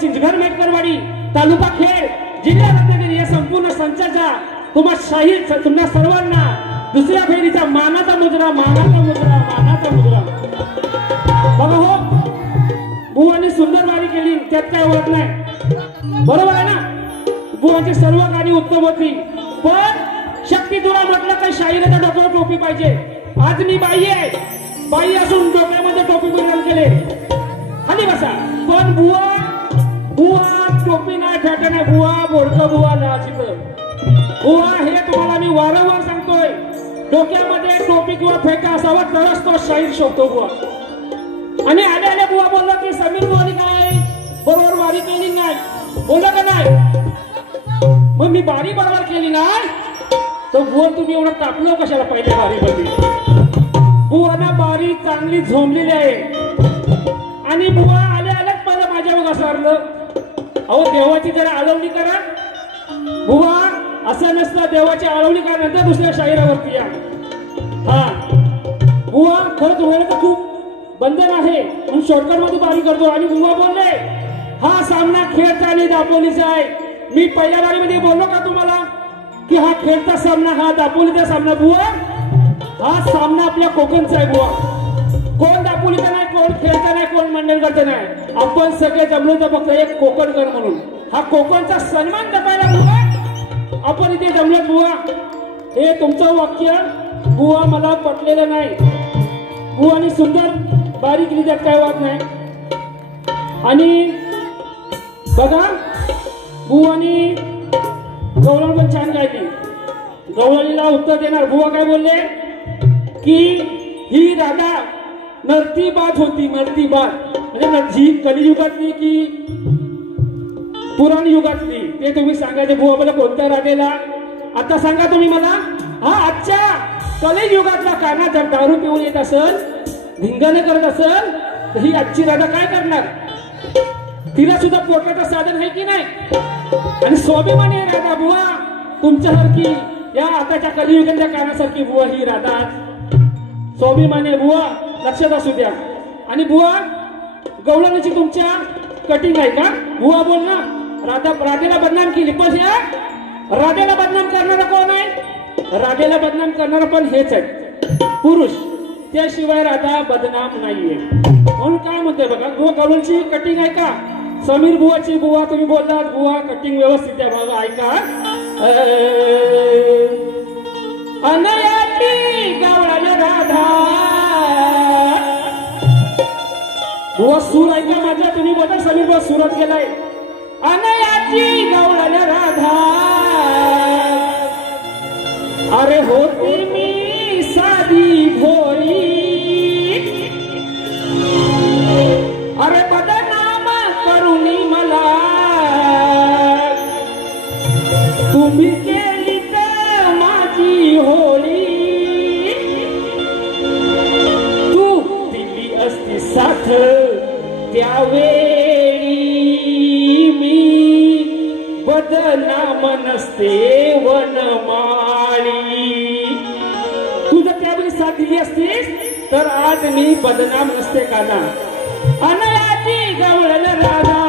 चिंचघर मेटकरवाडी तालुका खेड जिल्हा रत्नागिरी या संपूर्ण संचाचा तुम्हा सर्वांना दुसऱ्या फेरीचा मानाचा मुजरा बघा हो बुवांनी सुंदर वारी केली त्यात काय होत नाही बरोबर आहे ना बुवांची सर्व गाणी उत्तम होती पण शक्ती तुला म्हटलं काही शाहीराच्या डोक्यावर टोपी पाहिजे आज मी बाई असून डोक्यामध्ये टोपी परिधान केले खाली बसा पण बुवा टोपी नाही फेटा नाही बुवा बोडकं बुवा नाचित बुवा हे तुम्हाला मी वारंवार सांगतोय डोक्यामध्ये टोपी किंवा फेटा असावा तरच तो शाहीर शोधतो बुवा आणि आले बुवा बोलला की समीर बुवानी काय बरोबर वारी केली नाही बोलला का नाही मग मी बारी बरोबर केली नाही तो बुवा तुम्ही एवढं तापलो कशाला पहिल्या बारीमध्ये बुवाना बारी चांगली झोंबलेली आहे आणि बुवा आल्याच पहिलं माझ्या बघा सारलं अहो देवाची जरा आळवणी करा बुवा असं नसतं देवाची आळवणी करा दुसऱ्या शाहिरावरती या हा बुवा खरंच व्हायला तर खूप बंधन आहे म्हणून शॉर्टकट मध्ये बारी करतो आणि बुवा बोलले हा सामना खेळचा आणि दापोलीचा आहे मी पहिल्या बारीमध्ये बोललो का तुम्हाला की हा खेळचा सामना हा दापोलीचा सामना बुवा हा सामना आपल्या कोकणचा आहे बुवा कोण दापोलीचा नाही कोण खेळचा नाही कोण मंडणगडचा नाही आपण सगळे जमलो तर फक्त एक कोकणकर म्हणून हा कोकणचा सन्मान जपायला बुवा आपण इथे जमलो बुवा हे तुमचं वाक्य बुवा मला पटलेलं नाही बुवानी सुंदर बारीक केली त्यात काय वाद नाही आणि बघा बुवानी गवळण पण छान गायली गवळणीला उत्तर देणार बुवा काय बोलले की ही राधा नर्तीबाज होती नर्तीबाज म्हणजे ही कलियुगातली की पुराण युगातली ते तुम्ही सांगायचे बुवा मला कोणत्या राधेला आता सांगा तुम्ही मला हा आजच्या कलियुगातला काना जर दारू पिऊन येत असेल धिंगाणे करत असेल तर ही आजची राधा काय करणार तिला सुद्धा पोटाचं साधन आहे की नाही आणि स्वाभिमानी राधा बुवा तुमच्यासारखी या आताच्या कलियुगाच्या कानासारखी बुवा ही राधा स्वाभिमानी बुवा लक्षात असू द्या आणि बुवा गवळणाची तुमच्या कटिंग आहे का बुवा बोल ना राधेला बदनाम केली पण या राधेला बदनाम करणारा कोण आहे राधेला बदनाम करणारा पण हेच आहे पुरुष त्याशिवाय राधा बदनाम नाहीये म्हणून काय म्हणतोय बघा बुवा गवळणची कटिंग आहे का समीर बुवाची बुवा तुम्ही बोललात बुवा कटिंग व्यवस्थित आहे बघा ऐका अनयाची गवळण राधा बुवा सूर ऐका माझा तुम्ही बोला समीर बुवा सुरात गेलाय अनयाची गवळण राधा अरे होती मी साधी भोळी अरे बदनाम करुणी मला तुम्ही केली तर माझी होळी तू दिली असती साथ त्यावेळी मी बदनाम नसते वनमाळी तू जर त्यावेळी साथ दिली असतीस तर आज मी बदनाम नसते काना अनयाची गवळण राधा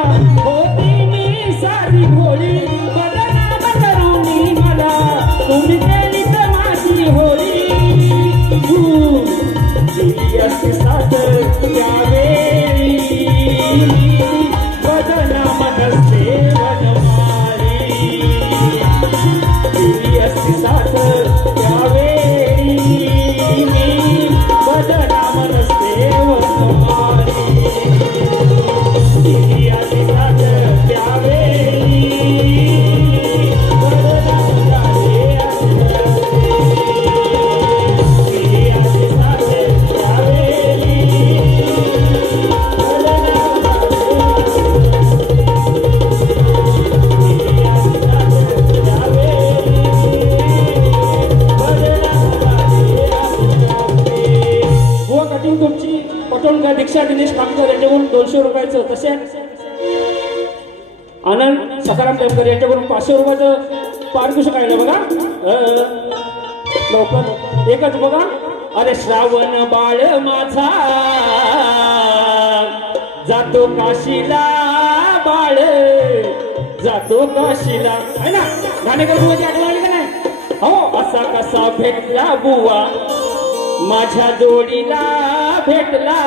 होती मी साधी भोळी बदनाम करुणी मला तुम्ही केली तर माझी होळी तू दिली असती साथ त्यावेळी बदनाम नसते वनमाळी दिली असती साथ त्यावेळी मी बदनाम नसते वनमाळी दीक्षा दिनेश कामकर यांच्याकडून 200 रुपयाचं तसेच आनंद सकाराम टेमकर यांच्याकडून 500 रुपयाचं पारितोषिक आहे बघा लवकर एकच बघा अरे श्रावण बाळ माझा जातो काशीला बाळ जातो काशीला आहे ना घाणेकर बुवाची आठवण आली का नाही हो असा कसा भेटला बुवा माझ्या जोडीला भेटला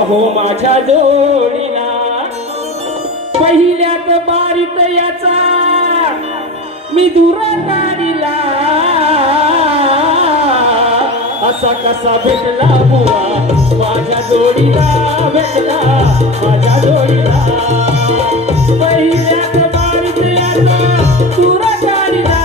अहो माझ्या जोडीला पहिल्यात बारीत याचा मी दूर काढिला असा कसा भेटला बुवा माझ्या जोडीला भेटला माझ्या जोडीला पहिल्यात बारीत याचा दूर काढिला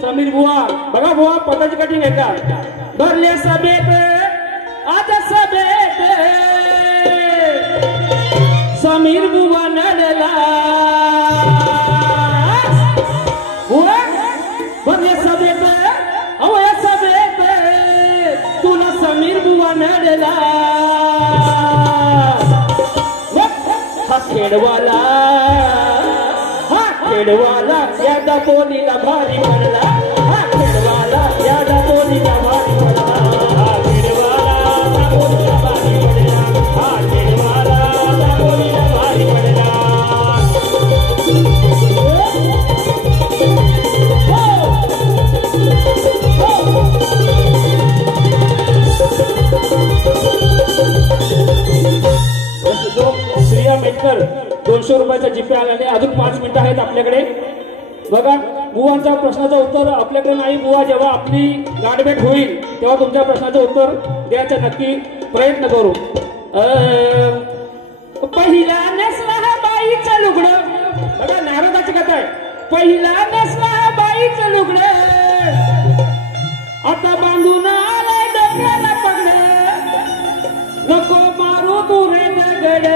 समीर बुवा बघा बुवा पताची कटिंग आहे का भरल्या सभेत आज सभेत समीर बुवा नडला बुवा भरल्या सभेत अवया सभेत तुला समीर बुवा नडला हा खेडवाला खेडवाला यादा बोलीला भारी पडला हा खेडवाला यादा बोलीला भारी पडला हा खेडवाला बोलीला भारी पडला हा खेडवाला बोलीला भारी पडला श्रिया मेटकर 200 रुपयाचा जीपे आल्याने अजून 5 मिनिटं आहेत आपल्याकडे बघा बुवांच्या प्रश्नाचं उत्तर आपल्याकडे नाही बुवा जेव्हा आपली गाठभेट होईल तेव्हा तुमच्या प्रश्नाचं उत्तर द्यायचं नक्की प्रयत्न करू पहिला नेसला बाईचं लुगडं बघा नारदाची कथा आहे पहिला नेसला बाईचं लुगडं आता बांधून आलाय डोक्याला पगड नको मारू तू रे दगड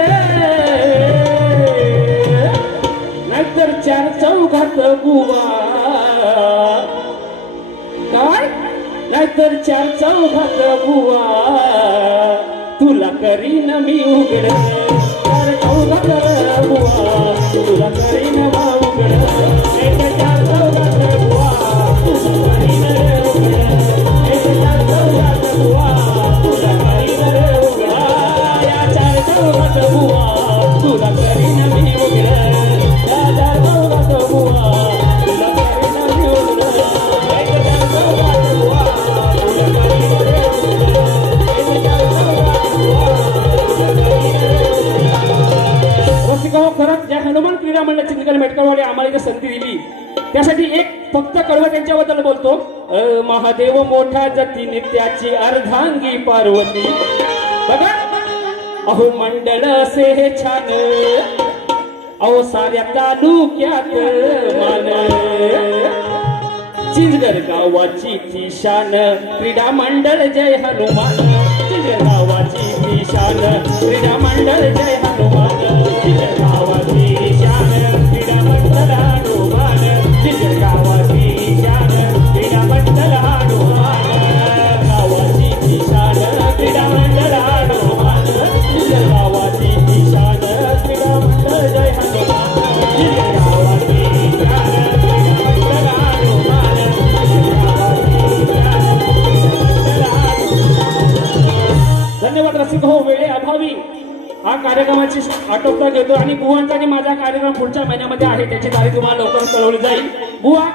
नाहीतर 4 चौघात बुवा काय नाहीतर 4 चौघात बुवा तुला करीन मी उघड 4 चौघात बुवा तुला करीन मा उघड 4 चौघात बुवा तुला करीन रे उघड 4 चौघात बुवा तुला करीन रे उघड या 4 चौघात बुवा तुला करीन मी उघड खरंच ज्या हनुमान क्रीडा मंडळ चिंचगड मेटकरवाडी आम्हाला इथे संधी दिली त्यासाठी एक फक्त कळवं त्यांच्याबद्दल बोलतो महादेव मोठा जती नित्याची अर्धांगी पार्वती बघा अहो मंडळ असे हे छान अहो साऱ्या तालुक्यात मान चिंचगड गावाची ती शान क्रीडा मंडळ जय हनुमान चिंचगड गावाची ती शान क्रीडा मंडळ जय हनुमान चिंचगड गावाची शान क्रीडा मंडळ हनुमान चिंचगड गावाची शान क्रीडा मंडळ हनुमान गावाची ती शान क्रीडा मंडळ हनुमान चिंचगड गावाची ती शान क्रीडा मंडळ जय हनुमान चिंचगड गावाची शान क्रीडा मंडळ धन्यवाद रसिक हो वेळे अभावी हा कार्यक्रमाची आटोपता घेतो आणि बुवांचा आणि माझा कार्यक्रम पुढच्या महिन्यामध्ये आहे त्याची तारीख तुम्हाला लवकरच कळवली जाईल बुवा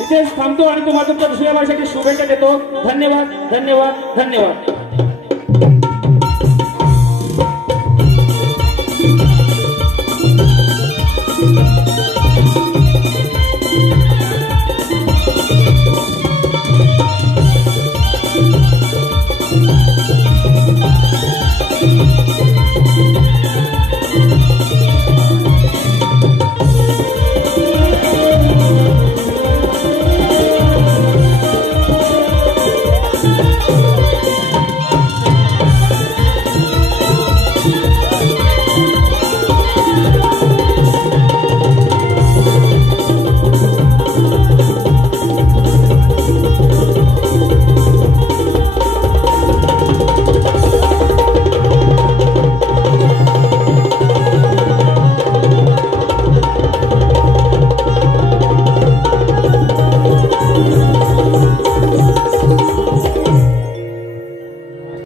इथे थांबतो आणि तुम्हाला तुमच्या दुसऱ्या वर्षाची शुभेच्छा देतो धन्यवाद धन्यवाद धन्यवाद